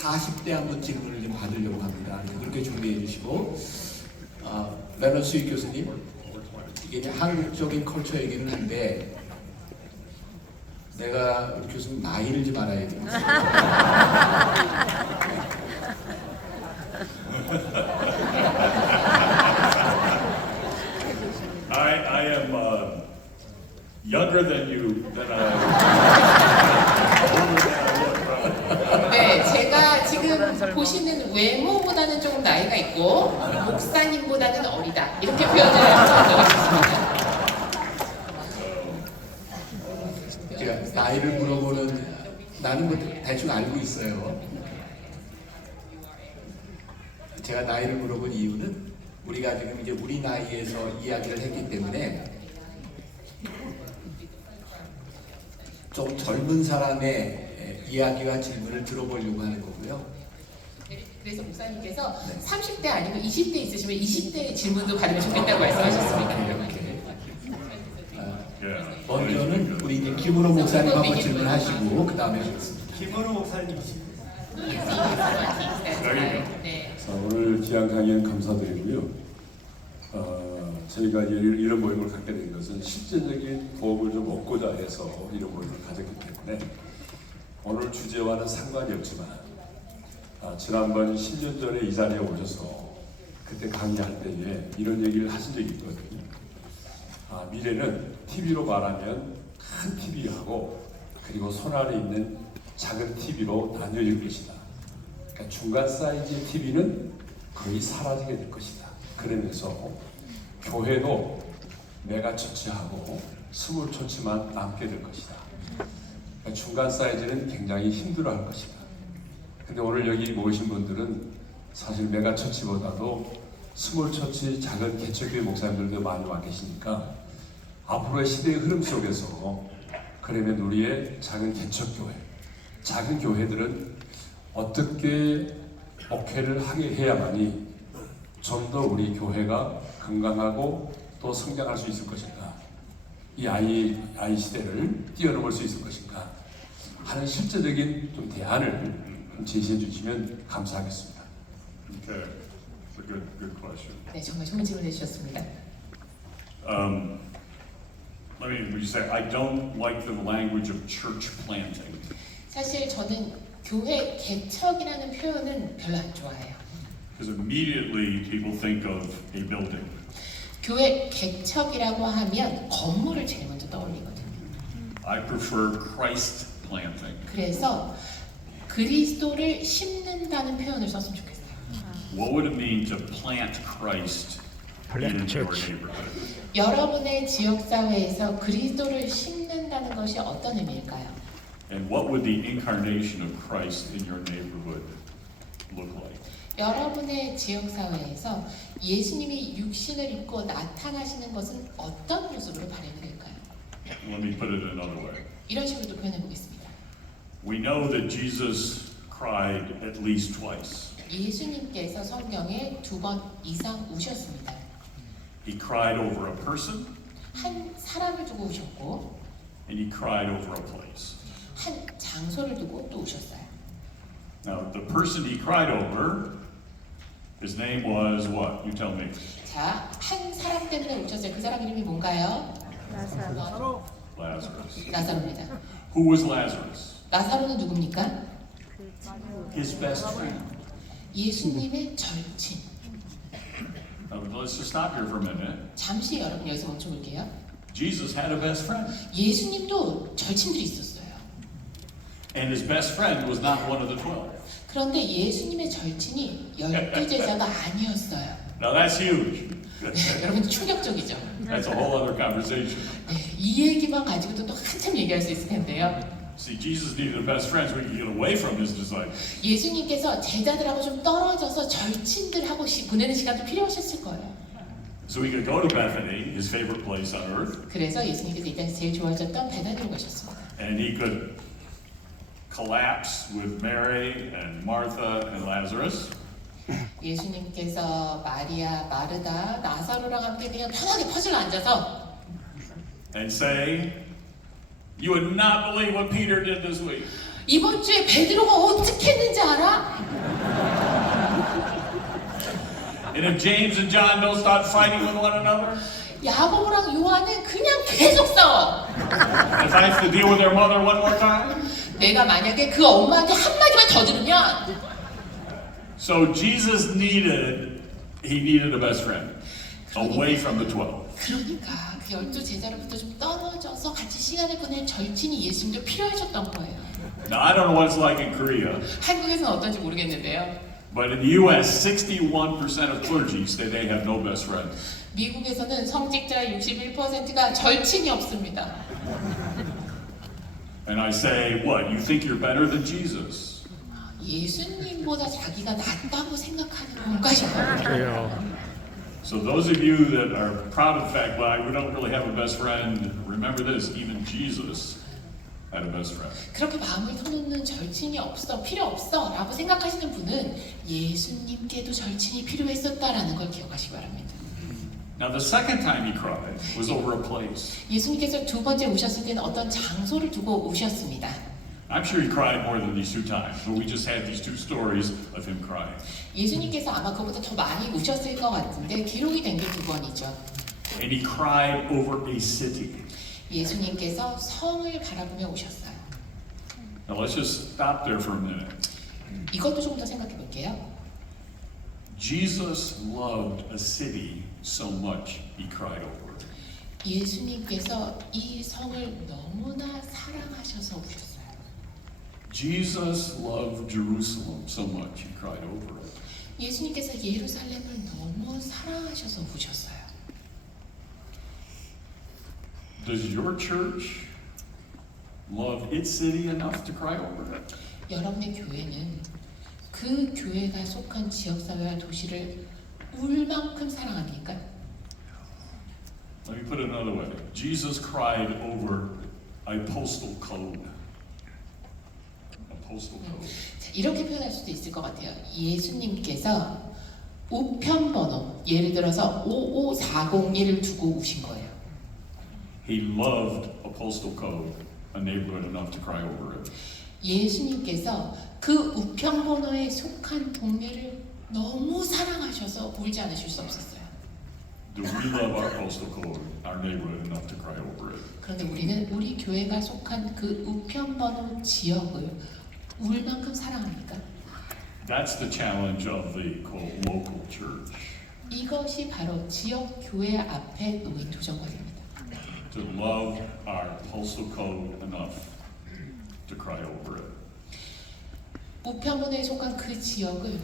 40대 한번 질문을 좀 받으려고 합니다. 그렇게 준비해 주시고 레넌 수익 교수님, 이게 이제 한국적인 컬처 얘기는 한데 내가 우리 교수님 나이를 좀 알아야 되겠어요. I am younger than you, than I older than I look, probably. 네, 제가 지금 보시는 외모보다는 조금 나이가 있고 목사님보다는 어리다 이렇게 표현을 하셨습니다. 제가 나이를 물어보는 나는 뭐 대충 알고 있어요. 제가 나이를 물어본 이유는 우리가 지금 이제 우리 나이에서 이야기를 했기 때문에 좀 젊은 사람의 이야기와 질문을 들어보려고 하는 거고요. 그래서 목사님께서 30대 아니고 20대 있으시면 20대 질문도 받으면 좋겠다고 말씀하셨습니다. 이렇게 먼저는 우리 이제 김은호 목사님 한번 질문하시고 그 다음에 하겠습니다. 김은호 목사님이십니다. 네. 자, 오늘 귀한 강연 감사드리고요. 저희가 이런 모임을 갖게 된 것은 실제적인 도움을 좀 얻고자 해서 이런 모임을 가졌기 때문에 오늘 주제와는 상관이 없지만 지난번 10년 전에 이 자리에 오셔서 그때 강의할 때에 이런 얘기를 하신 적이 있거든요. 미래는 TV로 말하면 큰 TV하고 그리고 손 안에 있는 작은 TV로 나뉘어질 것이다. 그러니까 중간 사이즈의 TV는 거의 사라지게 될 것이다. 그러면서 교회도 메가처치하고 스몰처치만 남게 될 것이다. 그러니까 중간 사이즈는 굉장히 힘들어할 것이다. 근데 오늘 여기 모이신 분들은 사실 메가처치보다도 스몰처치 작은 개척교회 목사님들도 많이 와 계시니까 앞으로의 시대의 흐름 속에서 그러면 우리의 작은 개척교회, 작은 교회들은 어떻게 목회를 하게 해야만이 좀 더 우리 교회가 건강하고 또 성장할 수 있을 것인가, 이 아이 시대를 뛰어넘을 수 있을 것인가 하는 실제적인 좀 대안을 좀 제시해 주시면 감사하겠습니다. Okay, it's a good question. 네, 정말 좋은 질문 해주셨습니다. Would you say I don't like the language of church planting? 사실 저는 교회 개척이라는 표현은 별로 안 좋아해요. Because immediately people think of a building. 교회 개척이라고 하면 건물을 제일 먼저 떠올리거든요. I prefer Christ planting. 그래서 그리스도를 심는다는 표현을 썼으면 좋겠어요. What would it mean to plant Christ in your neighborhood? 여러분의 지역사회에서 그리스도를 심는다는 것이 어떤 의미일까요? And what would the incarnation of Christ in your neighborhood look like? 여러분의 지역사회에서 예수님이 육신을 입고 나타나시는 것은 어떤 모습으로 발현이 될까요? Let me put it another way. 이런 식으로 표현해 보겠습니다. We know that Jesus cried at least twice. 예수님께서 성경에 2번 이상 우셨습니다. He cried over a person 한 사람을 두고 우셨고 and he cried over a place. 한 장소를 두고 또 우셨어요. Now, the person he cried over, his name was what? You tell me. 자, 한 사람 때문에 우셨어요. 그 사람 이름이 뭔가요? Lazarus. 나사로입니다. Who was Lazarus? 나사로는 누굽니까? His best friend. 예수님의 절친. Now, let's just stop here for a minute. 잠시 여러분 여기서 멈춰볼게요. Jesus had a best friend. 예수님도 절친들이 있었어요. And his best friend was not one of the 12. 그런데 예수님의 절친이 12제자가 아니었어요. Now that's huge. 네, 여러분 충격적이죠? That's a whole other conversation. 네, 이 얘기만 가지고도 또 한참 얘기할 수 있을 텐데요. See, Jesus needed a best friend so he could get away from his disciples. 예수님께서 제자들하고 좀 떨어져서 절친들하고 보내는 시간도 필요하셨을 거예요. So he could go to Bethany, his favorite place on earth, 그래서 예수님께서 이 땅에서 제일 좋아하셨던 베다니로 가셨습니다. and he could collapse with Mary and Martha and Lazarus. 예수님께서 마리아, 마르다, 나사로랑 함께 그냥 편하게 퍼즐 앉아서 and say, "You would not believe what Peter did this week." 이번 주에 베드로가 어떻게 했는지 알아? And if James and John don't start fighting with one another, 야고보랑 요한은 그냥 계속 싸워. if I have to deal with their mother one more time. 내가 만약에 그 엄마한테 한마디만 더 들으면 So Jesus needed a best friend away from the 12. 그러니까 그 12제자로부터 좀 떨어져서 같이 시간을 보낼 절친이 예수님도 필요하셨던 거예요. Now I don't know what it's like in Korea, 한국에서는 어떤지 모르겠는데요. but in the U.S., 61% of clergy say they have no best friends. 미국에서는 성직자 61%가 절친이 없습니다. And I say, what? You think you're better than Jesus? 예수님보다 자기가 낫다고 생각하는 건가 싶어요. So those of you that are proud of the fact, well, we don't really have a best friend, remember this, even Jesus had a best friend. 그렇게 마음을 터놓는 절친이 없어, 필요 없어 라고 생각하시는 분은 예수님께도 절친이 필요했었다라는 걸 기억하시기 바랍니다. Now the second time he cried was over a place. 예수님께서 두 번째 오셨을 때는 어떤 장소를 두고 오셨습니다. I'm sure he cried more than these two times, but we just had these two stories of him crying. 예수님께서 아마 그보다 더 많이 오셨을 것 같은데 기록이 된 게 두 번이죠. And he cried over a city. 예수님께서 성을 바라보며 오셨어요. Now let's just stop there for a minute. 이것도 조금 더 생각해 볼게요. Jesus loved a city so much he cried over it. 예수님께서 이 성을 너무나 사랑하셔서 오셨어요. Jesus loved Jerusalem so much he cried over it. 예수님께서 예루살렘을 너무 사랑하셔서 오셨어요. Does your church love its city enough to cry over it? 여러분의 교회는 그 교회가 속한 지역사회와 도시를 울 만큼 사랑합니까? Let me put it another way. Jesus cried over a postal code. A postal code. 자, 이렇게 표현할 수도 있을 것 같아요. 예수님께서 우편번호, 예를 들어서 55401을 두고 오신 거예요. He loved a postal code, a neighborhood enough to cry over it. 예수님께서 그 우편번호에 속한 동네를 너무 사랑하셔서 울지 않으실 수 없었어요. Do we love our postal code, our neighborhood enough to cry over it? 그런데 우리는 우리 교회가 속한 그 우편번호 지역을 울 만큼 사랑합니까? That's the challenge of the quote, local church. 이것이 바로 지역 교회 앞에 놓인 도전과제입니다. To love our postal code enough to cry over it. 우편번호에 속한 그 지역을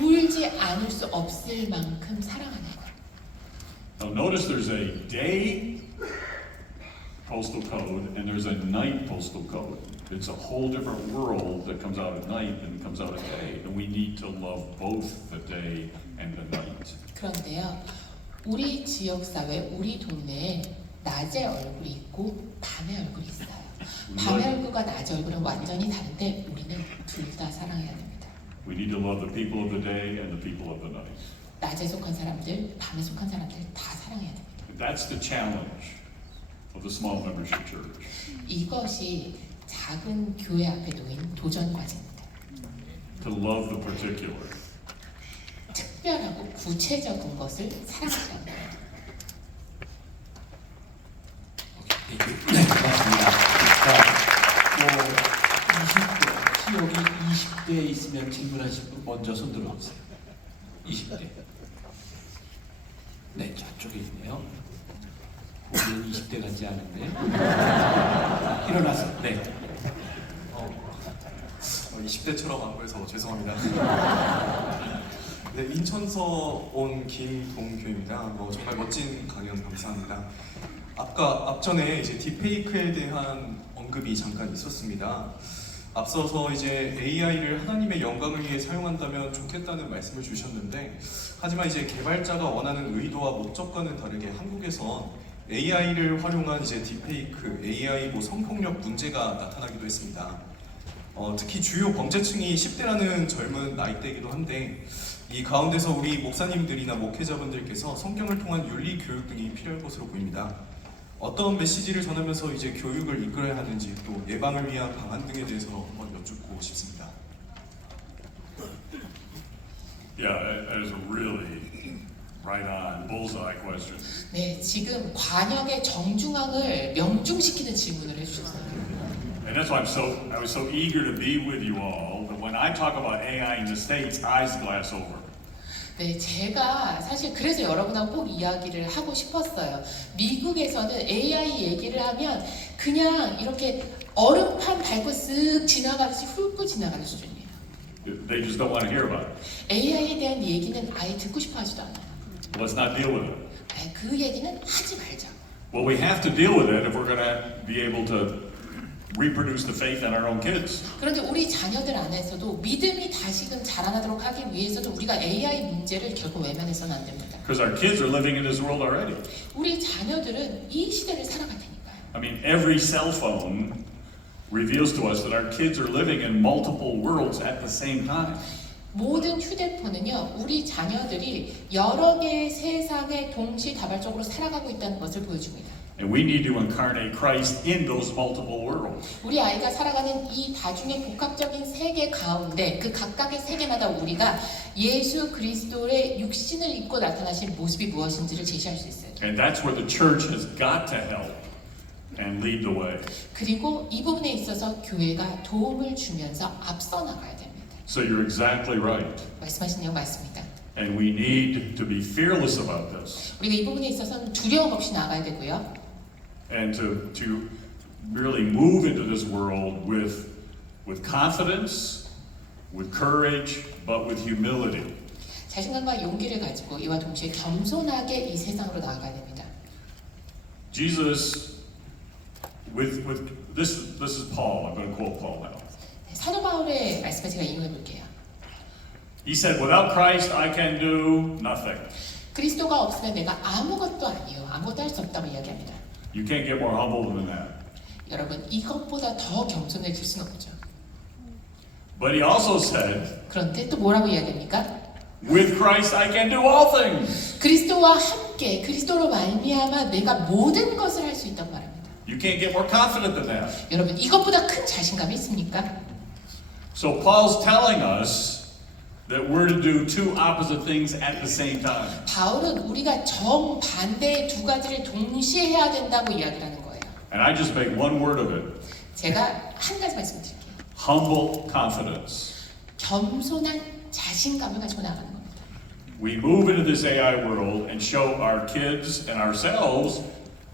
울지 않을 수 없을 만큼 사랑하는 것. Now notice there's a day postal code and there's a night postal code. It's a whole different world that comes out at night and comes out at day. And we need to love both the day and the night. 그런데요, 우리 지역 사회, 우리 동네에 낮의 얼굴이 있고 밤의 얼굴이 있어요. 밤의 얼굴과 낮의 얼굴은 완전히 다른데 우리는 둘 다 사랑해야 됩니다. We need to love the people of the day and the people of the night. 낮에 속한 사람들, 밤에 속한 사람들 다 사랑해야 됩니다. That's the challenge of the small membership church. 이것이 작은 교회 앞에 놓인 도전 과제입니다. To love the particular. 특별하고 구체적인 것을 사랑하지 않는 것. 네, 고맙습니다. 자, 20대, 혹시 여기 20대에 있으면 질문하실 분 먼저 손 들어주세요. 20대. 네, 저쪽에 있네요. 보기엔 20대 같지 않은데. 일어나서, 네. 20대처럼 안 보여서 죄송합니다. 네, 인천서 온 김동규입니다. 정말 멋진 강연 감사합니다. 앞전에 이제 딥페이크에 대한 언급이 잠깐 있었습니다. 앞서서 이제 AI를 하나님의 영광을 위해 사용한다면 좋겠다는 말씀을 주셨는데, 하지만 이제 개발자가 원하는 의도와 목적과는 다르게 한국에선 AI를 활용한 이제 딥페이크, AI 성폭력 문제가 나타나기도 했습니다. 특히 주요 범죄층이 10대라는 젊은 나이대이기도 한데, 이 가운데서 우리 목사님들이나 목회자분들께서 성경을 통한 윤리 교육 등이 필요할 것으로 보입니다. 어떤 메시지를 전하면서 이제 교육을 이끌어야 하는지 또 예방을 위한 방안 등에 대해서 한번 여쭙고 싶습니다. Yeah, that is a really right on bullseye question. 네, 지금 관역의 정중앙을 명중시키는 질문을 해주셨어요. And that's why I was so eager to be with you all. But when I talk about AI in the States, eyes glass over. 네, 제가 사실 그래서 여러분하고 꼭 이야기를 하고 싶었어요. 미국에서는 AI 얘기를 하면 그냥 이렇게 얼음판 밟고 쓱 지나가듯이 훑고 지나가는 수준이에요. They just don't want to hear about it. AI에 대한 얘기는 아예 듣고 싶어 하지도 않아요. Let's not deal with it. 네, 그 얘기는 하지 말자. Well, we have to deal with it if we're going to be able to reproduce the faith in our own kids. 그런데 우리 자녀들 안에서도 믿음이 다시금 자라나도록 하기 위해서는 우리가 AI 문제를 결코 외면해서는 안 됩니다. Because our kids are living in this world already. 우리 자녀들은 이 시대를 살아갈 테니까요. I mean, every cell phone reveals to us that our kids are living in multiple worlds at the same time. 모든 휴대폰은요, 우리 자녀들이 여러 개의 세상에 동시다발적으로 살아가고 있다는 것을 보여줍니다. And we need to incarnate Christ in those multiple worlds. 우리 아이가 살아가는 이 다중의 복합적인 세계 가운데 그 각각의 세계마다 우리가 예수 그리스도의 육신을 입고 나타나신 모습이 무엇인지를 제시할 수 있어요. And that's where the church has got to help and lead the way. 그리고 이 부분에 있어서 교회가 도움을 주면서 앞서 나가야 됩니다. So you're exactly right. 말씀하신 내용 맞습니다. And we need to be fearless about this 우리가 이 부분에 있어서는 두려움 없이 나가야 되고요. and to really move into this world with confidence, with courage, but with humility. 자신감과 용기를 가지고 이와 동시에 겸손하게 이 세상으로 나아가야 됩니다. Jesus, with this is Paul. I'm going to quote Paul now. 사도 바울의 말씀을 제가 인용해 볼게요. He said, "Without Christ, I can do nothing." 그리스도가 없으면 내가 아무것도 아니요, 아무것도 할 수 없다고 이야기합니다. You can't get more humble than that. 여러분, 이것보다 더 겸손해질 수는 없죠. But he also said, 그런데 또 뭐라고 이야기합니까? "With Christ, I can do all things." 그리스도와 함께 그리스도로 말미암아 내가 모든 것을 할 수 있다고 말합니다. You can't get more confident than that. 여러분, 이것보다 큰 자신감이 있습니까? So Paul's telling us that we're to do two opposite things at the same time. 바울은 우리가 정반대의 두 가지를 동시에 해야 된다고 이야기를 하는 거예요. And I just make one word of it. 제가 한 가지 말씀드릴게요. Humble confidence. 겸손한 자신감을 가지고 나가는 겁니다. We move into this AI world and show our kids and ourselves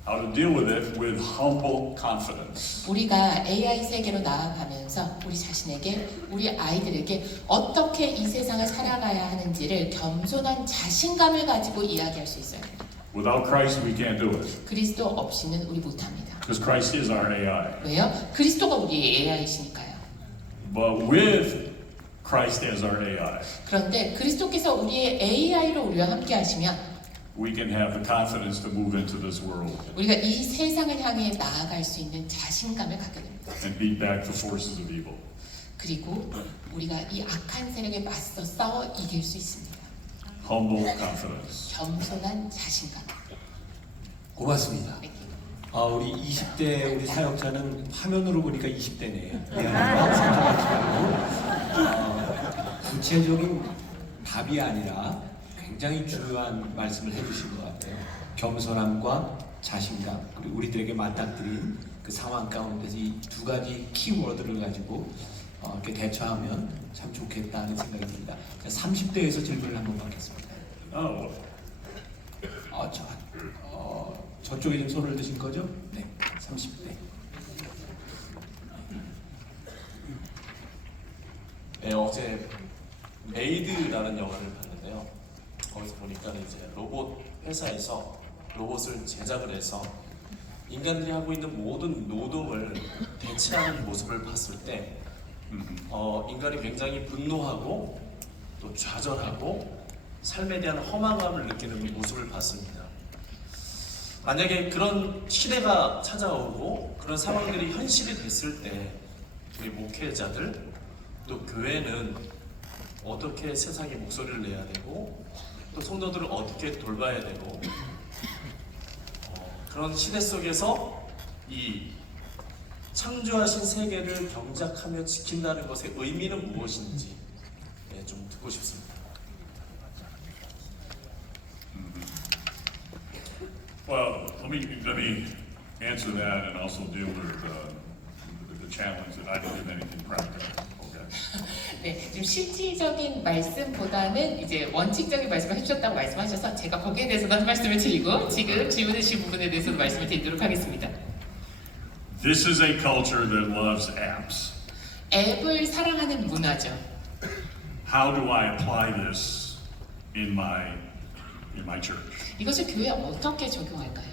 how to deal with it with humble confidence. 우리가 AI 세계로 나아가면서 우리 자신에게, 우리 아이들에게 어떻게 이 세상을 살아가야 하는지를 겸손한 자신감을 가지고 이야기할 수 있어요. Without Christ, we can't do it. 그리스도 없이는 우리 못합니다. Because Christ is our AI. 왜요? 그리스도가 우리의 AI이시니까요. But with Christ as our AI, 그런데 그리스도께서 우리의 AI로 우리와 함께 하시면 we can have the confidence to move into this world 우리가 이 세상을 향해 나아갈 수 있는 자신감을 갖게 됩니다. and beat back the forces of evil. 그리고 우리가 이 악한 세력에 맞서 싸워 이길 수 있습니다. Humble confidence. 겸손한 자신감. 고맙습니다. 네. 우리 20대 우리 사역자는 화면으로 보니까 20대네요. 구체적인 답이 아니라 굉장히 중요한 말씀을 해주신 것 같아요. 겸손함과 자신감, 그리고 우리들에게 맞닥뜨린 그 상황 가운데서 이 두 가지 키워드를 가지고 이렇게 대처하면 참 좋겠다는 생각이 듭니다. 30대에서 질문을 한번 받겠습니다. Oh, 저쪽에 지금 손을 드신 거죠? 네, 30대. 네, 어제 메이드라는 영화를 봤는데요. 거기서 보니까 이제 로봇 회사에서 로봇을 제작을 해서 인간들이 하고 있는 모든 노동을 대체하는 모습을 봤을 때 인간이 굉장히 분노하고 또 좌절하고 삶에 대한 허망함을 느끼는 모습을 봤습니다. 만약에 그런 시대가 찾아오고 그런 상황들이 현실이 됐을 때 우리 목회자들 또 교회는 어떻게 세상에 목소리를 내야 되고 또 성도들을 어떻게 돌봐야 되고 그런 시대 속에서 이 창조하신 세계를 경작하며 지킨다는 것의 의미는 무엇인지 좀 듣고 싶습니다. Well, let me answer that and also deal with the challenge that I didn't give anything practical. Okay. 네, 좀 실질적인 말씀보다는 이제 원칙적인 말씀을 해주셨다고 말씀하셔서 제가 거기에 대해서도 한 말씀을 드리고 지금 질문해 주신 부분에 대해서도 말씀을 드리도록 하겠습니다. This is a culture that loves apps. 앱을 사랑하는 문화죠. How do I apply this in my church? 이것을 교회에 어떻게 적용할까요?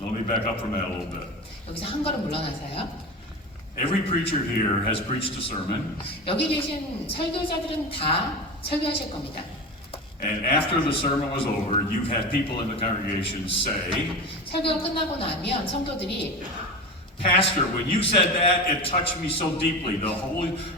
Let me back up from that a little bit. 여기서 한 걸음 물러나서요. Every preacher here has preached a sermon, 여기 계신 설교자들은 다 설교하실 겁니다. and after the sermon was over, you've had people in the congregation say, 설교가 끝나고 나면 성도들이 Pastor, when you said that, it touched me so deeply.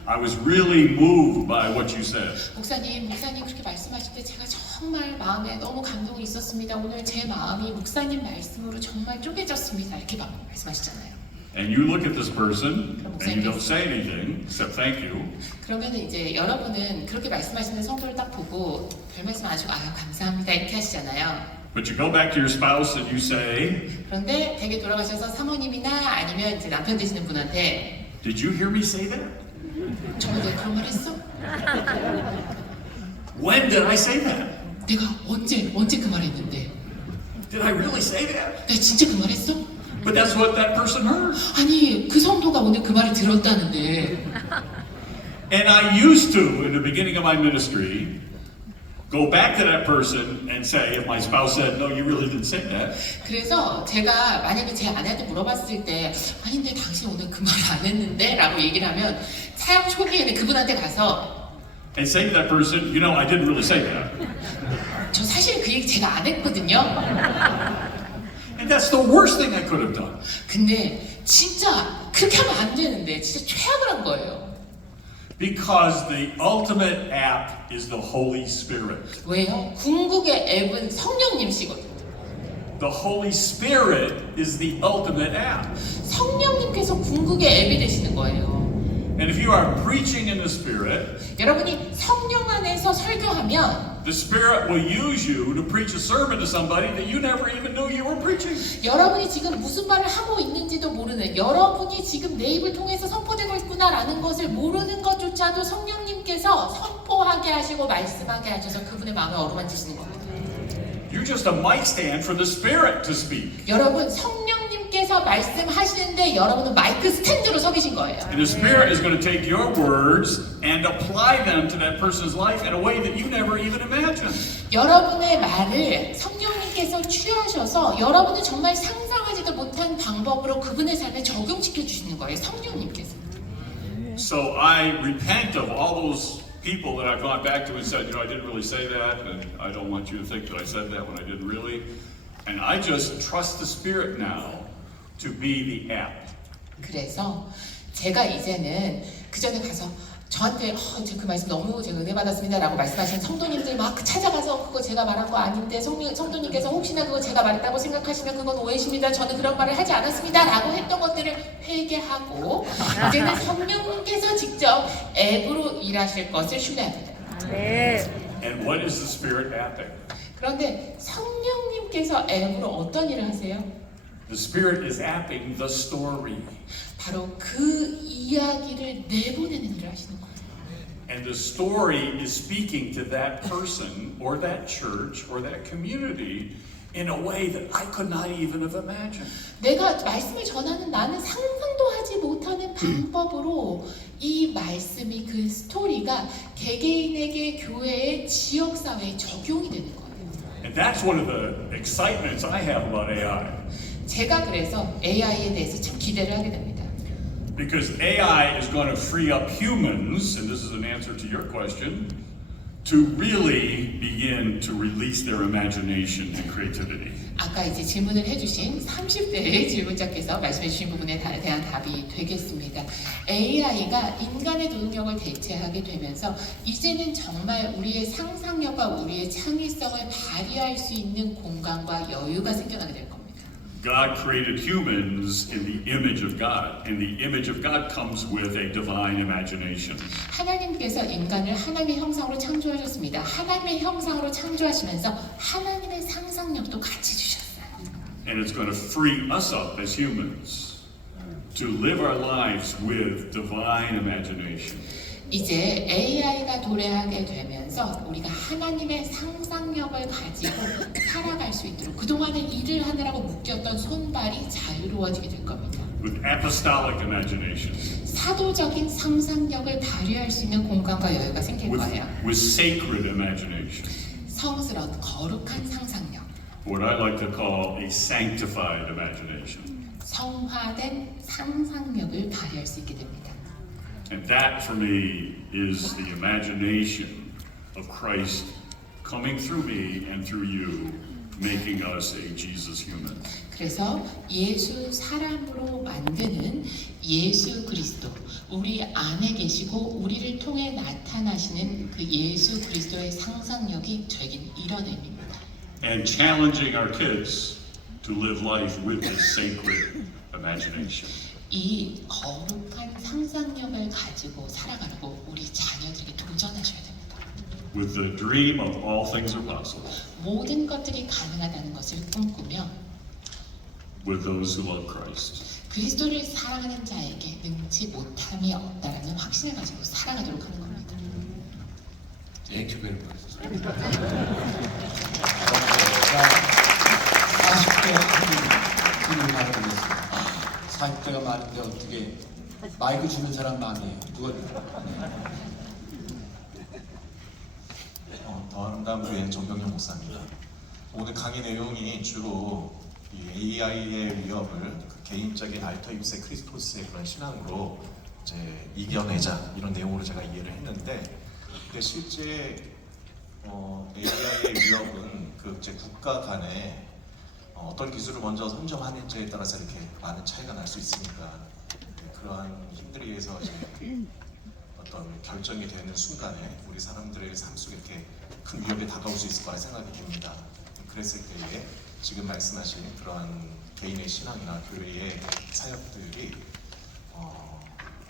I was really moved by what you said. 목사님 그렇게 말씀하실 때 제가 정말 마음에 너무 감동이 있었습니다. 오늘 제 마음이 목사님 말씀으로 정말 쪼개졌습니다. 이렇게 말씀하시잖아요. And you look at this person, and you don't say anything except thank you. 그러면 이제 여러분은 그렇게 말씀하시는 성도를 딱 보고 별 말씀 안 하시고 감사합니다 이렇게 하시잖아요. But you go back to your spouse and you say, 그런데 댁에 돌아가셔서 사모님이나 아니면 이제 남편 되시는 분한테 Did you hear me say that? 정말 내가 그런 말 했어? When did I say that? 내가 언제 그 말 했는데? Did I really say that? 내가 진짜 그 말 했어? But that's what that person heard. 아니 그 성도가 오늘 그 말을 들었다는데. And I used to, in the beginning of my ministry, go back to that person and say, if my spouse said, no, you really didn't say that. 그래서 제가 만약에 제 아내한테 물어봤을 때 아닌데 당신 오늘 그 말 안 했는데? 라고 얘기를 하면 사역 초기에는 그분한테 가서 And say to that person, you know, I didn't really say that. 저 사실 그 얘기 제가 안 했거든요. And that's the worst thing I could have done. 근데 진짜 그렇게 하면 안 되는데 진짜 최악을 한 거예요. Because the ultimate app is the Holy Spirit. 왜요? 궁극의 앱은 성령님이시거든요. The Holy Spirit is the ultimate app. 성령님께서 궁극의 앱이 되시는 거예요. And if you are preaching in the Spirit, 여러분이 성령 안에서 설교하면 the Spirit will use you to preach a sermon to somebody that you never even knew you were preaching. 여러분이 지금 무슨 말을 하고 있는지도 모르는 여러분이 지금 내 입을 통해서 선포되고 있구나라는 것을 모르는 것조차도 성령님께서 선포하게 하시고 말씀하게 하셔서 그분의 마음에 어루만지시는 겁니다. You're just a mic stand for the Spirit to speak. 여러분 성령님께서 말씀하시는데 여러분은 마이크 스탠드로 서 계신 거예요. And the Spirit is going to take your words and apply them to that person's life in a way that you never even imagined. 여러분의 말을 성령님께서 취하셔서 여러분은 정말 상상하지도 못한 방법으로 그분의 삶에 적용시켜 주시는 거예요. 성령님께서. So I repent of all those people that I've gone back to and said, you know, I didn't really say that, and I don't want you to think that I said that when I didn't really. And I just trust the Spirit now to be the app. 그래서 제가 이제는 그 전에 가서 저한테 그 말씀 너무 제가 은혜 받았습니다 라고 말씀하시는 성도님들 막 찾아가서 그거 제가 말한 거 아닌데 성도님께서 혹시나 그거 제가 말했다고 생각하시면 그건 오해십니다. 저는 그런 말을 하지 않았습니다 라고 했던 것들을 회개하고 이제는 성령님께서 직접 앱으로 일하실 것을 신뢰합니다. And what is the Spirit apping? 그런데 성령님께서 앱으로 어떤 일을 하세요? The Spirit is apping the story. 바로 그 이야기를 내보내는 일을 하시는 거예요. And the story is speaking to that person or that church or that community in a way that I could not even have imagined. 내가 말씀을 전하는 나는 상상도 하지 못하는 방법으로 이 말씀이 그 스토리가 개개인에게 교회의 지역사회에 적용이 되는 거예요. And that's one of the excitements I have about AI. 제가 그래서 AI에 대해서 참 기대를 하게 됩니다. Because AI is going to free up humans, and this is an answer to your question, to really begin to release their imagination and creativity. 아까 이제 질문을 해주신 30대의 질문자께서 말씀해주신 부분에 대한 답이 되겠습니다. AI가 인간의 노동력을 대체하게 되면서 이제는 정말 우리의 상상력과 우리의 창의성을 발휘할 수 있는 공간과 여유가 생겨나게 될 겁니다. God created humans in the image of God, and the image of God comes with a divine imagination. 하나님께서 인간을 하나님의 형상으로 창조하셨습니다. 하나님의 형상으로 창조하시면서 하나님의 상상력도 같이 주셨어요. And it's going to free us up as humans to live our lives with divine imagination. 이제 AI가 도래하게 되면서 우리가 하나님의 상상력을 가지고 살아갈 수 있도록 그동안에 일을 하느라고 묶였던 손발이 자유로워지게 될 겁니다. With apostolic imagination, 사도적인 상상력을 발휘할 수 있는 공간과 여유가 생길 거예요. with sacred imagination, 성스러운 거룩한 상상력, what I like to call a sanctified imagination. 성화된 상상력을 발휘할 수 있게 됩니다. And that for me is the imagination of Christ coming through me and through you, making us a Jesus human. 그래서 예수 사람으로 만드는 예수 그리스도, 우리 안에 계시고 우리를 통해 나타나시는 그 예수 그리스도의 상상력이 저에겐 이런 의미입니다. And challenging our kids to live life with this sacred imagination. 이 거룩한 상상력을 가지고 살아가려고 우리 자녀들에게 도전하셔야 됩니다. With the dream of all things are possible. 모든 것들이 가능하다는 것을 꿈꾸며 With those who love Christ. 그리스도를 사랑하는 자에게 능치 못함이 없다라는 확신을 가지고 살아가도록 하는 겁니다. Thank you very much. 40대 질문하러 오겠습니다. 40대가 많은데 어떻게 마이크 주는 사람 많네요. 누가 더 아름다운 교회 정병영 목사입니다. 오늘 강의 내용이 주로 이 AI의 위협을 그 개인적인 알터입세 크리스토스의 그런 신앙으로 이제 이겨내자 이런 내용으로 제가 이해를 했는데, 근데 실제 AI의 위협은 그 이제 국가 간에 어떤 기술을 먼저 선점하는지에 따라서 이렇게 많은 차이가 날 수 있으니까 그러한 힘들에 의해서 이제 어떤 결정이 되는 순간에 우리 사람들의 삶 속에 이렇게 큰 위협이 다가올 수 있을 거라 생각이 됩니다. 그랬을 때에 지금 말씀하신 그러한 개인의 신앙이나 교회의 사역들이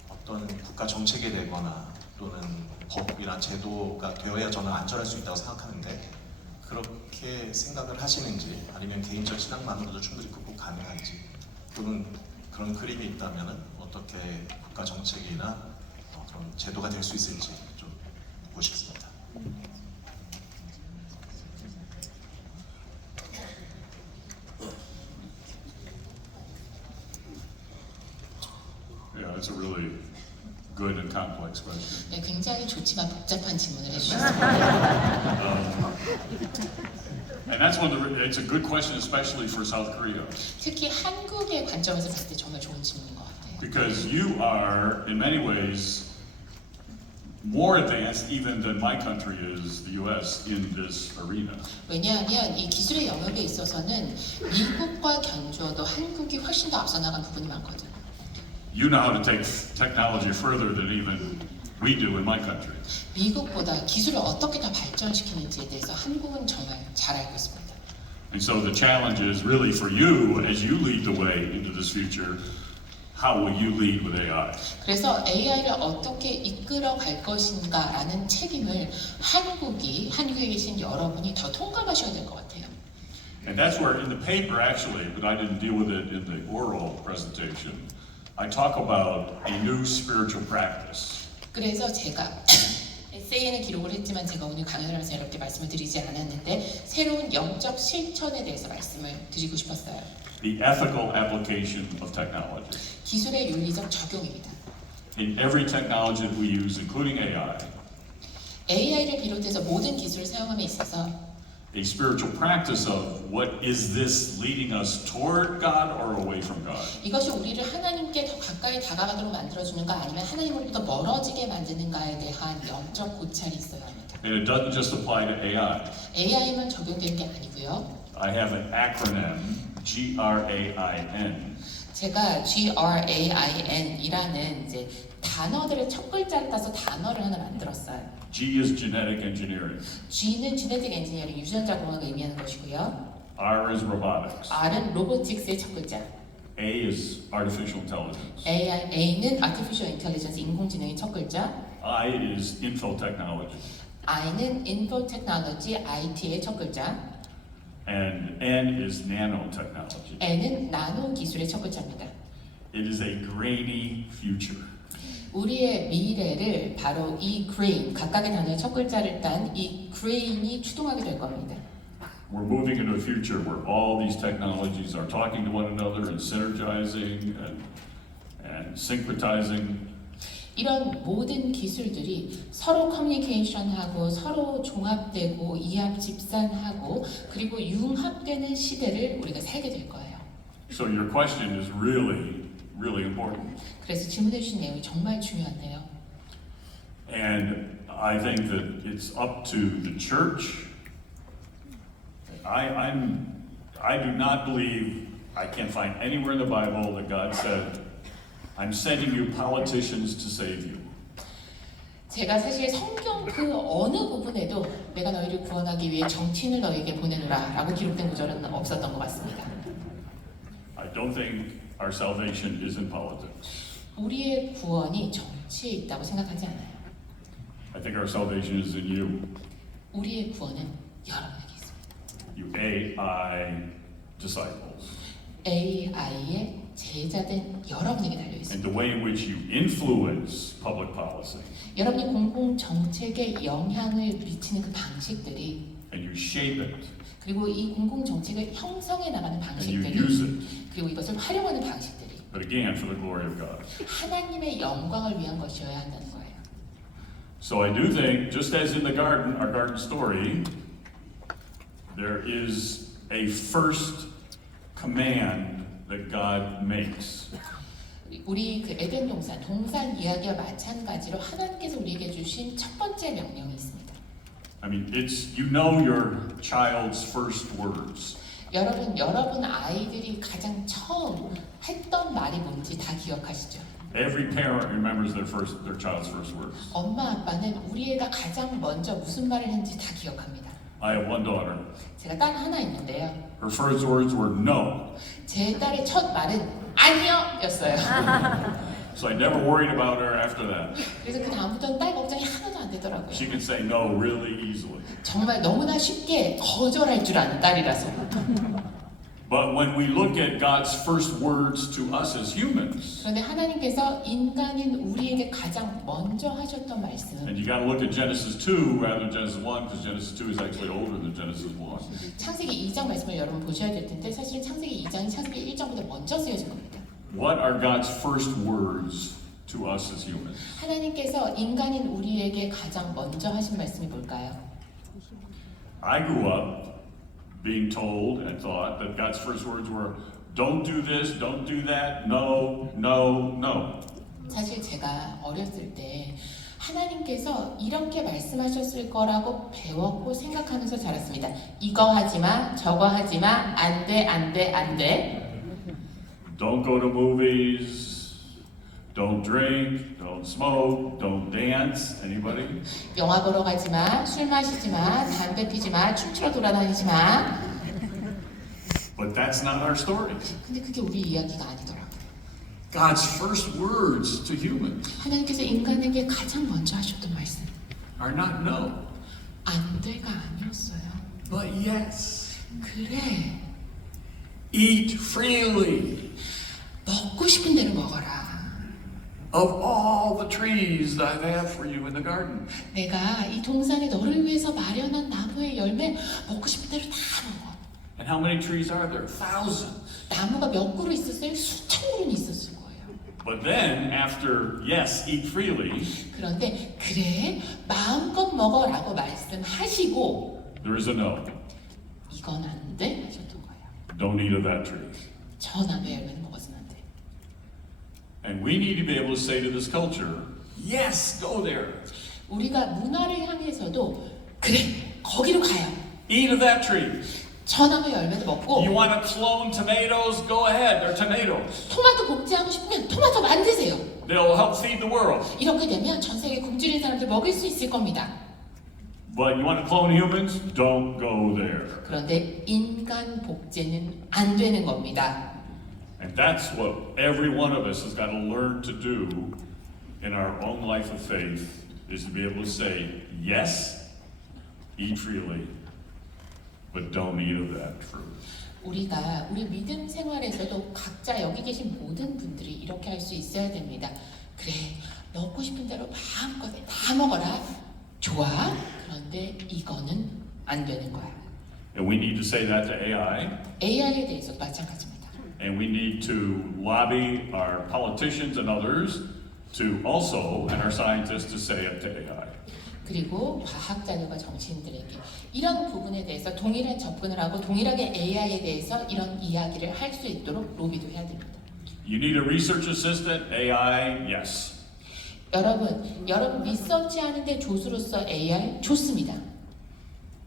어떤 국가 정책이 되거나 또는 법이나 제도가 되어야 저는 안전할 수 있다고 생각하는데, 그렇게 생각을 하시는지 아니면 개인적 신앙만으로도 충분히 극복 가능한지, 또는 그런 그림이 있다면 어떻게 국가 정책이나 그런 제도가 될 수 있을지 좀 묻고 싶습니다. Yeah, that's a really good and complex question. 네, 굉장히 좋지만 복잡한 질문을 해주셨습니다. And that's it's a good question, especially for South Korea. 특히 한국의 관점에서 봤을 때 정말 좋은 질문인 것 같아요. Because you are, in many ways, more advanced even than my country is, the US, in this arena. 왜냐하면 이 기술의 영역에 있어서는 미국과 견주어도 한국이 훨씬 더 앞서 나간 부분이 많거든요. You know how to take technology further than even we do in my country. 미국보다 기술을 어떻게 더 발전시키는지에 대해서 한국은 정말 잘 알고 있습니다. And so the challenge is really for you, as you lead the way into this future, how will you lead with AI? 그래서 AI를 어떻게 이끌어 갈 것인가라는 책임을 한국에 계신 여러분이 더 통감하셔야 될 것 같아요. And that's where in the paper actually, but I didn't deal with it in the oral presentation, I talk about a new spiritual practice. 그래서 제가 에세이에는 기록을 했지만 제가 오늘 강연을 하면서 여러분께 말씀을 드리지 않았는데 새로운 영적 실천에 대해서 말씀을 드리고 싶었어요. The ethical application of technology. 기술의 윤리적 적용입니다. In every technology that we use, including AI, AI를 비롯해서 모든 기술을 사용함에 있어서 a spiritual practice of what is this leading us toward God or away from God? 이것이 우리를 하나님께 더 가까이 다가가도록 만들어주는가 아니면 하나님으로부터 멀어지게 만드는가에 대한 영적 고찰이 있어야 합니다. And it doesn't just apply to AI. AI만 적용되는 게 아니고요. I have an acronym, GRAIN. 제가 GRAIN이라는 이제 단어들을 첫 글자를 따서 단어를 하나 만들었어요. G is genetic engineering. G는 지네틱 엔지니어링, 유전자 공학을 의미하는 것이고요. R is robotics. R은 로보틱스의 첫 글자. A is artificial intelligence. A는 artificial intelligence, 인공지능의 첫 글자. I is info technology. I는 info technology, IT의 첫 글자. And N is nanotechnology. N은 나노 기술의 첫 글자입니다. It is a grainy future. 우리의 미래를 바로 이 green, 각각의 단어의 첫 글자를 딴 이 green이 추동하게 될 겁니다. We're moving into a future where all these technologies are talking to one another and synergizing and syncretizing. 이런 모든 기술들이 서로 커뮤니케이션하고 서로 종합되고 이합 집산하고 그리고 융합되는 시대를 우리가 살게 될 거예요. So your question is really, really important. 그래서 질문해 주신 내용이 정말 중요한데요. And I think that it's up to the church. I do not believe, I can't find anywhere in the Bible that God said, I'm sending you politicians to save you. 제가 사실 성경 그 어느 부분에도 내가 너희를 구원하기 위해 정치인을 너희에게 보내노라 라고 기록된 구절은 없었던 것 같습니다. I don't think our salvation is in politics. 우리의 구원이 정치에 있다고 생각하지 않아요. I think our salvation is in you. 우리의 구원은 여러분에게 있습니다. You AI disciples. AI의 제자된 여러분에게 달려 있습니다. And the way in which you influence public policy. 여러분이 공공 정책에 영향을 미치는 그 방식들이 And you shape it. 그리고 이 공공 정책을 형성해 나가는 And you 방식들이 use it. 그리고 이것을 활용하는 방식들이 But again, for the glory of God. 하나님의 영광을 위한 것이어야 한다는 거예요. So I do think, just as in the garden, our garden story, there is a first command that God makes. 우리 그 에덴 동산 이야기와 마찬가지로 하나님께서 우리에게 주신 첫 번째 명령이 있습니다. I mean, it's, you know your child's first words. 여러분 아이들이 가장 처음 했던 말이 뭔지 다 기억하시죠? Every parent remembers their child's first words. 엄마 아빠는 우리 애가 가장 먼저 무슨 말을 했는지 다 기억합니다. I have one daughter. 제가 딸 하나 있는데요. Her first words were no. 제 딸의 첫 말은 아니요 였어요. So I never worried about her after that. 그래서 그 다음부터는 딸 걱정이 하나도 안 되더라고요. She can say no really easily. 정말 너무나 쉽게 거절할 줄 아는 딸이라서. But when we look at God's first words to us as humans, 그런데 하나님께서 인간인 우리에게 가장 먼저 하셨던 말씀. and you got to look at Genesis 2 rather than Genesis 1, because Genesis 2 is actually older than Genesis 1. 창세기 2장 말씀을 여러분 보셔야 될 텐데 사실은 창세기 2장이 창세기 1장보다 먼저 쓰여진 겁니다. What are God's first words to us as humans? 하나님께서 인간인 우리에게 가장 먼저 하신 말씀이 뭘까요? I grew up being told and thought that God's first words were, don't do this, don't do that, no, no, no. 사실 제가 어렸을 때 하나님께서 이렇게 말씀하셨을 거라고 배웠고 생각하면서 자랐습니다. 이거 하지 마, 저거 하지 마, 안 돼, 안 돼, 안 돼. Don't go to movies, don't drink, don't smoke, don't dance. Anybody? 영화 보러 가지 마, 술 마시지 마, 담배 피지 마, 춤추러 돌아다니지 마. But that's not our story. 근데 그게 우리 이야기가 아니더라고요. God's first words to humans 하나님께서 인간에게 가장 먼저 하셨던 말씀. are not no, 안 돼가 아니었어요. but yes. 그래, Eat freely 먹고 싶은 대로 먹어라. of all the trees that I have for you in the garden. 내가 이 동산에 너를 위해서 마련한 나무의 열매 먹고 싶은 대로 다 먹어. And how many trees are there? Thousands. 나무가 몇 그루 있었어요? 수천 그루는 있었을 거예요. But then, after yes, eat freely, 그런데 그래 마음껏 먹어라고 말씀하시고 there is a no. 이건 안 돼 하셨던 거예요. Don't eat of that tree. 저 나무의 열매는 먹어서는 안 돼. And we need to be able to say to this culture, yes, go there. 우리가 문화를 향해서도 그래 거기로 가요. Eat of that tree. 저 나무의 열매도 먹고 You want to clone tomatoes? Go ahead. They're tomatoes. 토마토 복제하고 싶으면 토마토 만드세요. They'll help feed the world. 이렇게 되면 전 세계 굶주린 사람들 먹일 수 있을 겁니다. But you want to clone humans? Don't go there. 그런데 인간 복제는 안 되는 겁니다. And that's what every one of us has got to learn to do in our own life of faith, is to be able to say, yes, eat freely, but don't eat of that fruit. 우리가 우리 믿음 생활에서도 각자 여기 계신 모든 분들이 이렇게 할 수 있어야 됩니다. 그래, 먹고 싶은 대로 마음껏 다 먹어라. 좋아. 그런데 이거는 안 되는 거야. And we need to say that to AI. AI에 대해서도 마찬가지입니다. And we need to lobby our politicians and others to also, and our scientists to say it to AI. 그리고 과학자들과 정치인들에게 이런 부분에 대해서 동일한 접근을 하고 동일하게 AI에 대해서 이런 이야기를 할 수 있도록 로비도 해야 됩니다. You need a research assistant? AI? Yes. 여러분 리서치 하는데 조수로서 AI 좋습니다.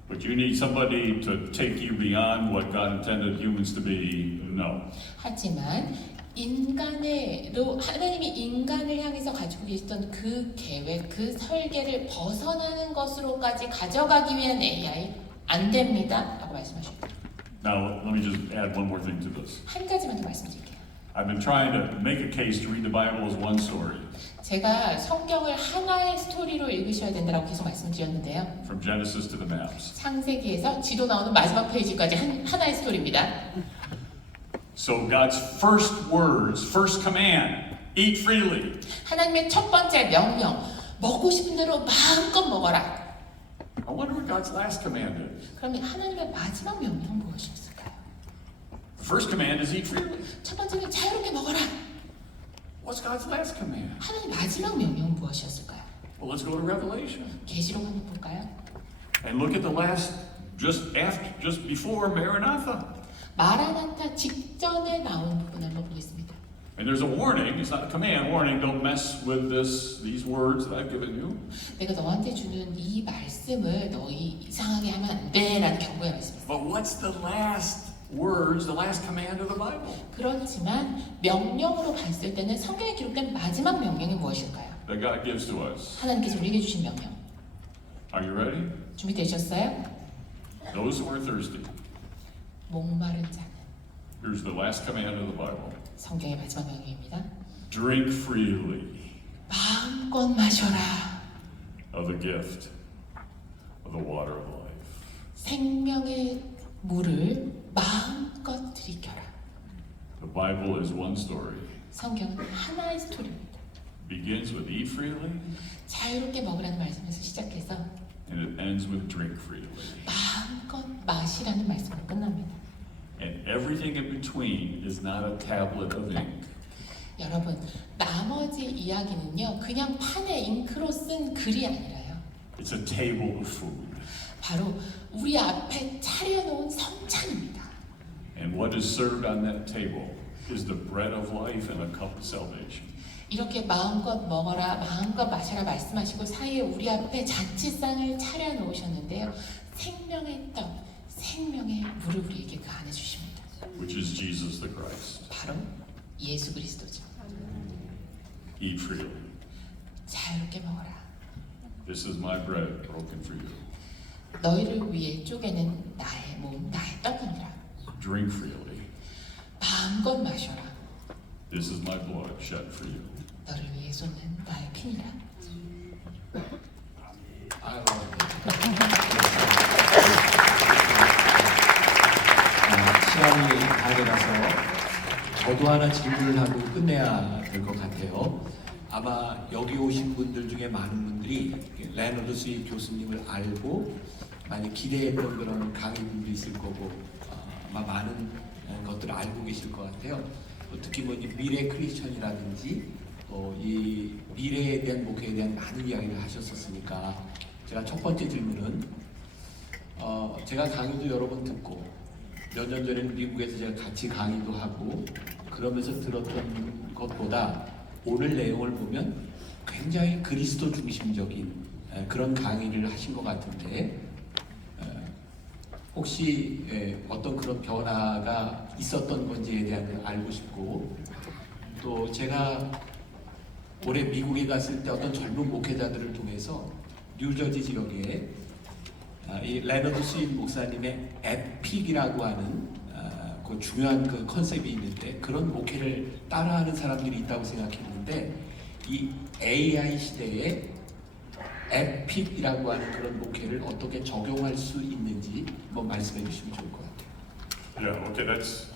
But you need somebody to take you beyond what God intended humans to be? No. 하지만 하나님이 인간을 향해서 가지고 계시던 그 계획, 그 설계를 벗어나는 것으로까지 가져가기 위한 AI 안 됩니다. 라고 말씀하셨습니다. Now, let me just add one more thing to this. 한 가지만 더 말씀드릴게요. I've been trying to make a case to read the Bible as one story, 제가 성경을 하나의 스토리로 읽으셔야 된다고 계속 말씀드렸는데요. from Genesis to the maps. 창세기에서 지도 나오는 마지막 페이지까지 하나의 스토리입니다. So God's first words, first command, eat freely. 하나님의 첫 번째 명령, 먹고 싶은 대로 마음껏 먹어라. I wonder what God's last command is. 그러면 하나님의 마지막 명령은 무엇이었을까요? The first command is eat freely. 첫 번째는 자유롭게 먹어라. What's God's last command? 하나님 마지막 명령은 무엇이었을까요? Well, let's go to Revelation 계시록 한번 볼까요? and look at the last, just before Maranatha. 마라나타 직전에 나온 부분 한번 보겠습니다. And there's a warning. It's not a command. Warning. Don't mess with these words that I've given you. 내가 너한테 주는 이 말씀을 너희 이상하게 하면 안 돼라는 경고의 말씀이었어요. But what's the last words, the last command of the Bible 그렇지만 명령으로 봤을 때는 성경에 기록된 마지막 명령이 무엇일까요? that God gives to us? 하나님께서 우리에게 주신 명령. Are you ready? 준비되셨어요? Those who are thirsty. 목마른 자는 Here's the last command of the Bible. 성경의 마지막 명령입니다. Drink freely 마음껏 마셔라. of the gift of the water of life. 생명의 물을 마음껏 들이켜라. The Bible is one story. 성경은 하나의 스토리입니다. Begins with eat freely 자유롭게 먹으라는 말씀에서 시작해서 and it ends with drink freely. 마음껏 마시라는 말씀으로 끝납니다. And everything in between is not a tablet of ink. 여러분, 나머지 이야기는요, 그냥 판에 잉크로 쓴 글이 아니라요. It's a table of food. 바로 우리 앞에 차려놓은 성찬입니다. And what is served on that table is the bread of life and a cup of salvation. 이렇게 마음껏 먹어라, 마음껏 마셔라 말씀하시고 사이에 우리 앞에 잔치상을 차려놓으셨는데요. 생명의 떡, 생명의 물을 우리에게 그 안에 주십니다. Which is Jesus the Christ. 바로 예수 그리스도죠. Eat freely. 자유롭게 먹어라. This is my bread broken for you. 너희를 위해 쪼개는 나의 몸, 나의 떡이니라. Drink freely. 마음껏 마셔라. This is my blood shed for you. 너를 위해 쏟는 나의 피니라. 시간이 다 돼가서 저도 하나 질문을 하고 끝내야 될 것 같아요. 아마 여기 오신 분들 중에 많은 분들이 레너드 스윗 교수님을 알고 많이 기대했던 그런 강의분도 있을 거고 아마 많은 것들을 알고 계실 것 같아요. 특히 뭐 미래 크리스천이라든지 이 미래에 대한 목회에 대한 많은 이야기를 하셨었으니까 제가 첫 번째 질문은 제가 강의도 여러 번 듣고 몇 년 전에는 미국에서 제가 같이 강의도 하고 그러면서 들었던 것보다 오늘 내용을 보면 굉장히 그리스도 중심적인 그런 강의를 하신 것 같은데 혹시 어떤 그런 변화가 있었던 건지에 대한 걸 알고 싶고 또 제가 올해 미국에 갔을 때 어떤 젊은 목회자들을 통해서 뉴저지 지역에 이 레너드 스윗 목사님의 에픽이라고 하는 그 중요한 그 컨셉이 있는데 그런 목회를 따라하는 사람들이 있다고 생각했는데 이 AI 시대에 에픽이라고 하는 그런 목회를 어떻게 적용할 수 있는지 한번 말씀해 주시면 좋을 것 같아요. Yeah, okay, that's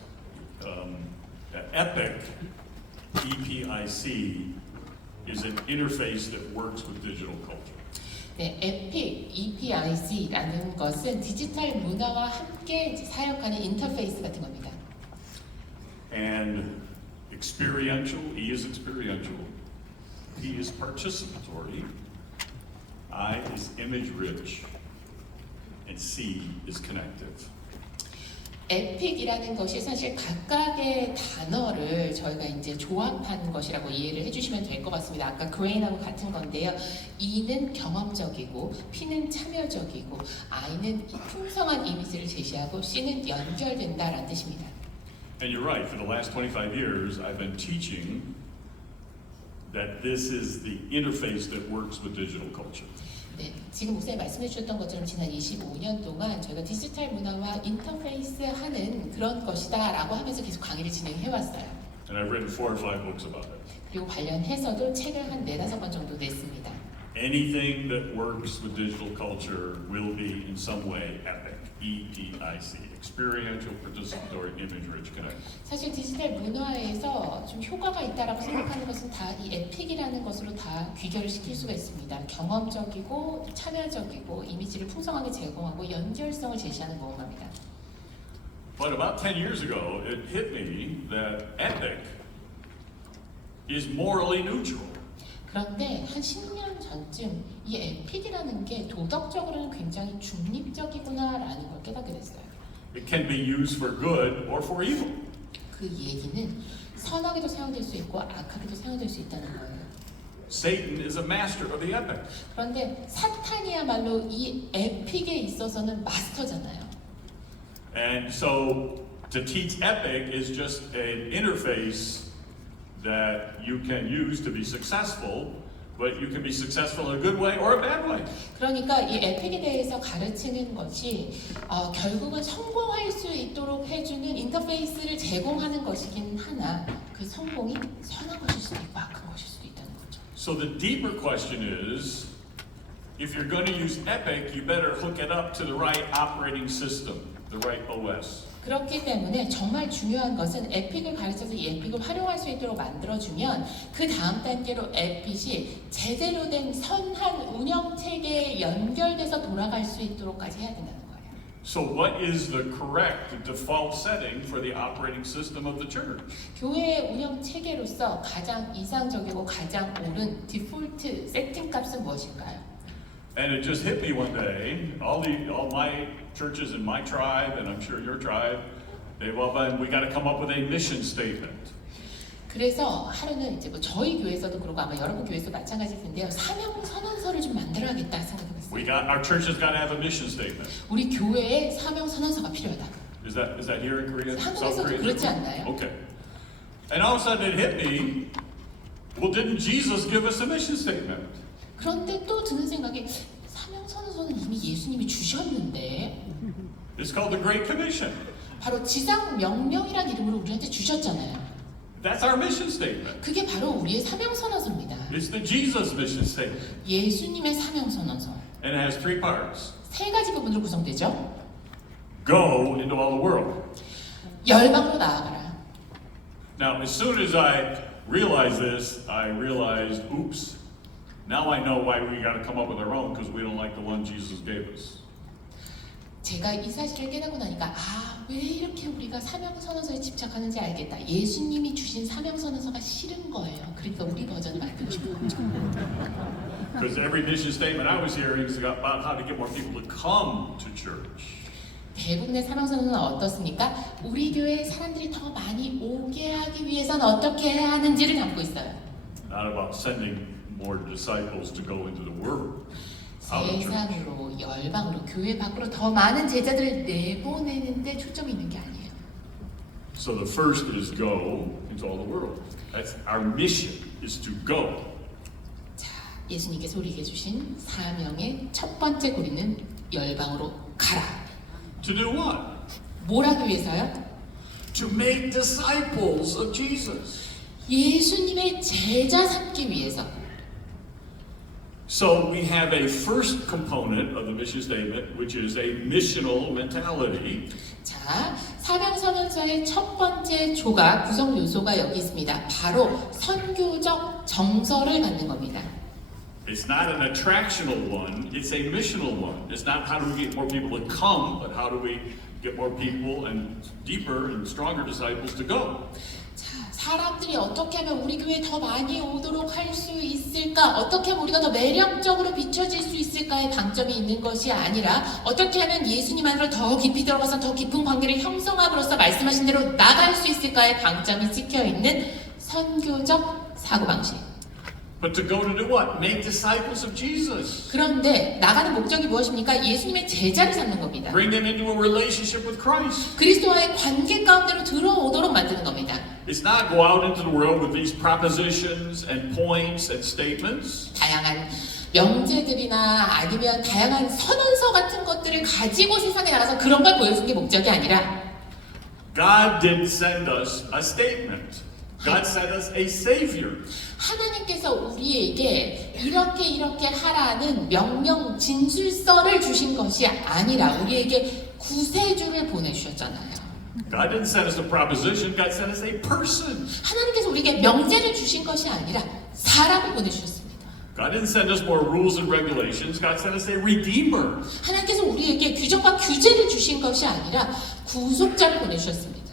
EPIC, E-P-I-C, is an interface that works with digital culture. 네, 에픽, EPIC라는 것은 디지털 문화와 함께 이제 사역하는 인터페이스 같은 겁니다. And experiential, E is experiential, P is participatory, I is image rich, and C is connective. 에픽이라는 것이 사실 각각의 단어를 저희가 이제 조합한 것이라고 이해를 해주시면 될 것 같습니다. 아까 그레인하고 같은 건데요. E는 경험적이고, P는 참여적이고, I는 풍성한 이미지를 제시하고, C는 연결된다라는 뜻입니다. And you're right, for the last 25 years, I've been teaching that this is the interface that works with digital culture. 네, 지금 목사님 말씀해 주셨던 것처럼 지난 25년 동안 저희가 디지털 문화와 인터페이스 하는 그런 것이다라고 하면서 계속 강의를 진행해 왔어요. And I've written 4 or 5 books about it. 그리고 관련해서도 책을 한 4-5권 정도 냈습니다. Anything that works with digital culture will be in some way epic. E-P-I-C. Experiential, participatory, image-rich, connected. 사실 디지털 문화에서 좀 효과가 있다라고 생각하는 것은 다 이 에픽이라는 것으로 다 귀결을 시킬 수가 있습니다. 경험적이고 참여적이고 이미지를 풍성하게 제공하고 연결성을 제시하는 무언가입니다. But about 10 years ago, it hit me that epic is morally neutral. 그런데 한 10년 전쯤 이 에픽이라는 게 도덕적으로는 굉장히 중립적이구나라는 걸 깨닫게 됐어요. It can be used for good or for evil. 그 얘기는 선하게도 사용될 수 있고 악하게도 사용될 수 있다는 거예요. Satan is a master of the epic. 그런데 사탄이야말로 이 에픽에 있어서는 마스터잖아요. And so to teach epic is just an interface that you can use to be successful, but you can be successful in a good way or a bad way. 그러니까 이 에픽에 대해서 가르치는 것이 결국은 성공할 수 있도록 해주는 인터페이스를 제공하는 것이긴 하나 그 성공이 선한 것일 수도 있고 악한 것일 수도 있다는 거죠. So the deeper question is, if you're going to use epic, you better hook it up to the right operating system, the right OS. 그렇기 때문에 정말 중요한 것은 에픽을 가르쳐서 이 에픽을 활용할 수 있도록 만들어주면 그 다음 단계로 에픽이 제대로 된 선한 운영 체계에 연결돼서 돌아갈 수 있도록까지 해야 된다는 거예요. So what is the correct default setting for the operating system of the church? 교회의 운영 체계로서 가장 이상적이고 가장 옳은 디폴트 세팅 값은 무엇일까요? And it just hit me one day. All my churches in my tribe, and I'm sure your tribe, they've all been. We got to come up with a mission statement. 그래서 하루는 이제 뭐 저희 교회에서도 그러고 아마 여러분 교회에서도 마찬가지일 텐데요. 사명 선언서를 좀 만들어야겠다 생각해봤어요. Our church has got to have a mission statement. 우리 교회에 사명 선언서가 필요하다. Is that here in Korea? South 한국에서도 Korea? 그렇지 않나요? Okay. And all of a sudden it hit me. Well, didn't Jesus give us a mission statement? 그런데 또 드는 생각이 사명 선언서는 이미 예수님이 주셨는데 It's called the Great Commission. 바로 지상 명령이란 이름으로 우리한테 주셨잖아요. That's our mission statement. 그게 바로 우리의 사명 선언서입니다. It's the Jesus mission statement. 예수님의 사명 선언서. And it has 3 parts. 3가지 부분으로 구성되죠. Go into all the world. 열방으로 나아가라. Now, as soon as I realized this, I realized, oops. Now I know why we got to come up with our own because we don't like the one Jesus gave us. 제가 이 사실을 깨닫고 나니까 왜 이렇게 우리가 사명 선언서에 집착하는지 알겠다. 예수님이 주신 사명 선언서가 싫은 거예요. 그러니까 우리 버전을 만들고 싶은 거죠. Because every mission statement I was hearing is about how to get more people to come to church. 대부분의 사명 선언은 어떻습니까? 우리 교회에 사람들이 더 많이 오게 하기 위해서는 어떻게 해야 하는지를 담고 있어요. Not about sending more disciples to go into the world. Out of church. 세상으로 열방으로 교회 밖으로 더 많은 제자들을 내보내는데 초점이 있는 게 아니에요. So the first is go into all the world. That's our mission is to go. 자, 예수님께서 우리에게 주신 사명의 첫 번째 고리는 열방으로 가라. To do what? 뭘 하기 위해서요? To make disciples of Jesus. 예수님의 제자 삼기 위해서. So we have a first component of the mission statement, which is a missional mentality. 자, 사명선언서의 첫 번째 조각 구성 요소가 여기 있습니다. 바로 선교적 정서를 갖는 겁니다. It's not an attractional one, it's a missional one. It's not how do we get more people to come, but how do we get more people and deeper and stronger disciples to go. 자, 사람들이 어떻게 하면 우리 교회에 더 많이 오도록 할 수 있을까? 어떻게 하면 우리가 더 매력적으로 비춰질 수 있을까의 방점이 있는 것이 아니라 어떻게 하면 예수님 안으로 더 깊이 들어가서 더 깊은 관계를 형성함으로써 말씀하신 대로 나갈 수 있을까의 방점이 찍혀 있는 선교적 사고방식. But to go to do what? Make disciples of Jesus. 그런데 나가는 목적이 무엇입니까? 예수님의 제자를 삼는 겁니다. Bring them into a relationship with Christ. 그리스도와의 관계 가운데로 들어오도록 만드는 겁니다. It's not go out into the world with these propositions and points and statements. 다양한 명제들이나 아니면 다양한 선언서 같은 것들을 가지고 세상에 나가서 그런 걸 보여주는 게 목적이 아니라 God didn't send us a statement. God sent us a Savior. 하나님께서 우리에게 이렇게 하라는 명령 진술서를 주신 것이 아니라 우리에게 구세주를 보내주셨잖아요. God didn't send us a proposition, God sent us a person. 하나님께서 우리에게 명제를 주신 것이 아니라 사람을 보내주셨습니다. God didn't send us more rules and regulations, God sent us a Redeemer. 하나님께서 우리에게 규정과 규제를 주신 것이 아니라 구속자를 보내주셨습니다.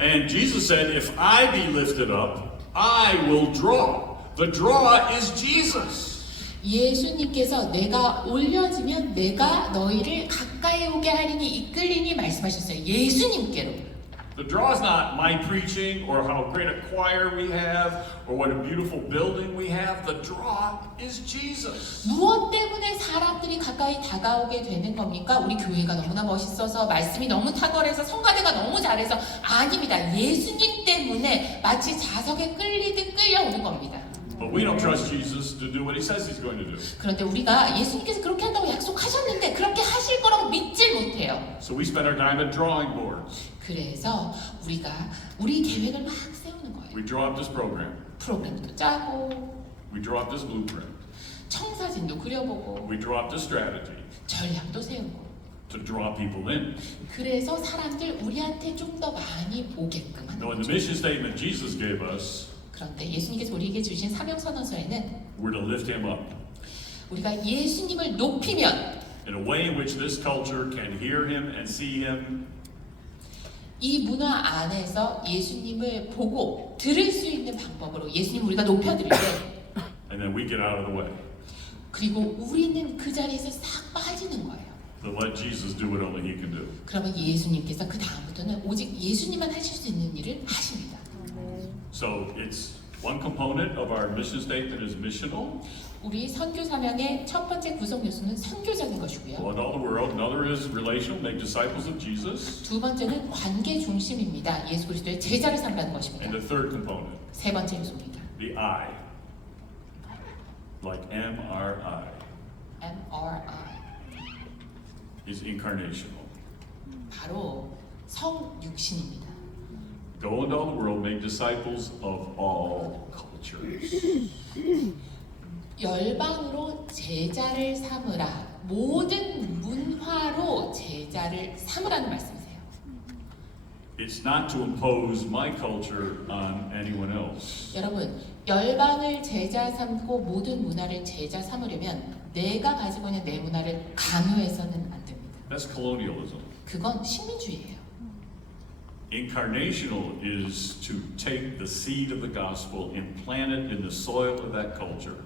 And Jesus said, if I be lifted up, I will draw. The draw is Jesus. 예수님께서 내가 올려지면 내가 너희를 가까이 오게 하리니 이끌리니 말씀하셨어요. 예수님께로. The draw is not my preaching or how great a choir we have or what a beautiful building we have. The draw is Jesus. 무엇 때문에 사람들이 가까이 다가오게 되는 겁니까? 우리 교회가 너무나 멋있어서 말씀이 너무 탁월해서 성가대가 너무 잘해서 아닙니다. 예수님 때문에 마치 자석에 끌리듯 끌려오는 겁니다. But we don't trust Jesus to do what he says he's going to do. 그런데 우리가 예수님께서 그렇게 한다고 약속하셨는데 그렇게 하실 거라고 믿질 못해요. So we spend our time at drawing boards. 그래서 우리가 우리 계획을 막 세우는 거예요. We draw up this program. 프로그램도 짜고 We draw up this blueprint. 청사진도 그려보고 We draw up this strategy 전략도 세우고 to draw people in. 그래서 사람들 우리한테 좀 더 많이 오게끔 하는 Now, in the 거죠. mission statement Jesus gave us, 그런데 예수님께서 우리에게 주신 사명선언서에는 we're to lift him up 우리가 예수님을 높이면 in a way in which this culture can hear him and see him 이 문화 안에서 예수님을 보고 들을 수 있는 방법으로 예수님 우리가 높여드릴 때 and then we get out of the way. 그리고 우리는 그 자리에서 싹 빠지는 거예요. To let Jesus do what only he can do. 그러면 예수님께서 그 다음부터는 오직 예수님만 하실 수 있는 일을 하십니다. So it's one component of our mission statement is missional. 우리 선교 사명의 첫 번째 구성 요소는 선교적인 것이고요. Go into all the world. Another is relational, make disciples of Jesus. 두 번째는 관계 중심입니다. 예수 그리스도의 제자를 삼라는 것입니다. And the third component, 세 번째 요소입니다. the I, like MRI, MRI is incarnational. 바로 성육신입니다. Go into all the world, make disciples of all cultures. 열방으로 제자를 삼으라. 모든 문화로 제자를 삼으라는 말씀이세요. It's not to impose my culture on anyone else. 여러분, 열방을 제자 삼고 모든 문화를 제자 삼으려면 내가 가지고 있는 내 문화를 강요해서는 안 됩니다. That's colonialism. 그건 식민주의예요. Incarnational is to take the seed of the gospel and plant it in the soil of that culture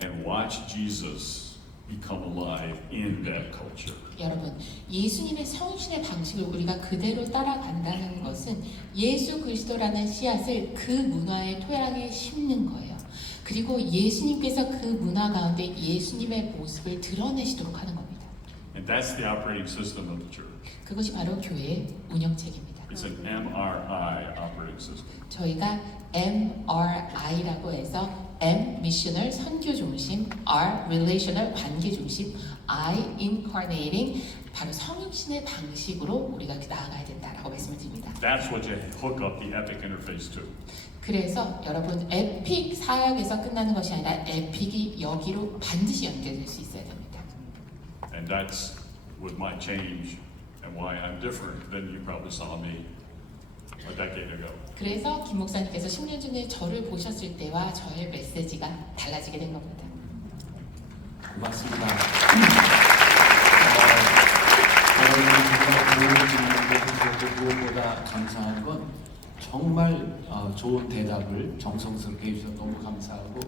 and watch Jesus become alive in that culture. 여러분, 예수님의 성신의 방식을 우리가 그대로 따라간다는 것은 예수 그리스도라는 씨앗을 그 문화의 토양에 심는 거예요. 그리고 예수님께서 그 문화 가운데 예수님의 모습을 드러내시도록 하는 겁니다. And that's the operating system of the church. 그것이 바로 교회의 운영책입니다. It's an MRI operating system. 저희가 MRI라고 해서 M missional 선교 중심, R relational 관계 중심, I incarnating 바로 성육신의 방식으로 우리가 나아가야 된다라고 말씀을 드립니다. That's what you hook up the epic interface to. 그래서 여러분 에픽 사역에서 끝나는 것이 아니라 에픽이 여기로 반드시 연결될 수 있어야 됩니다. And that's with my change and why I'm different than you probably saw me a decade ago. 그래서 김 목사님께서 10년 전에 저를 보셨을 때와 저의 메시지가 달라지게 된 겁니다. 고맙습니다. 여러분이 정말 무엇보다 감사한 건 정말 좋은 대답을 정성스럽게 해주셔서 너무 감사하고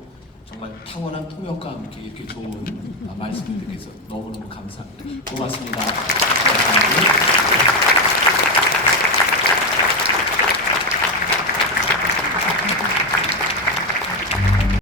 정말 탁월한 통역과 함께 이렇게 좋은 말씀을 듣게 해서 너무너무 감사합니다. 고맙습니다.